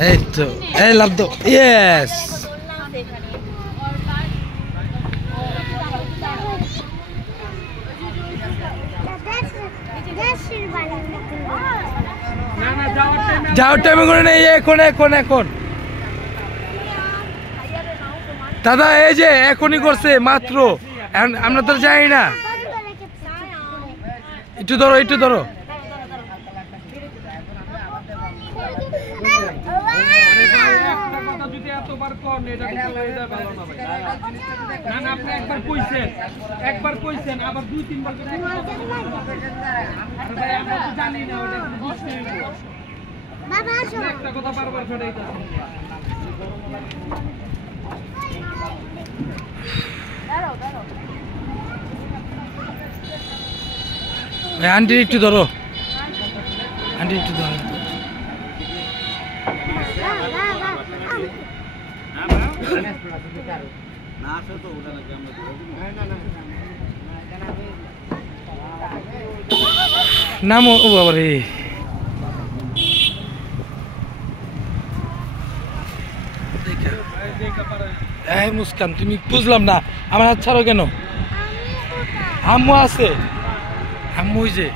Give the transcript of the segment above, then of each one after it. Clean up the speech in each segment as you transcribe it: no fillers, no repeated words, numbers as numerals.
এই তো এই লাভ দো ইয়েস যাওয়ার টাইমে করে নেই এখন দাদা এই যে এখনই করছে মাত্র আমরা তো যাই না একটু ধরো একবার কইছেন আবার দুই তিনবার জানি না একটা কথা বারবার আন্টি একটু ধরো নামো ও বাবা রে মুস্কান তুমি বুঝলাম না আমার হাত ছাড়ো কেন আম্মু আছে আম্মু যে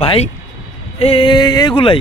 ভাই এগুলাই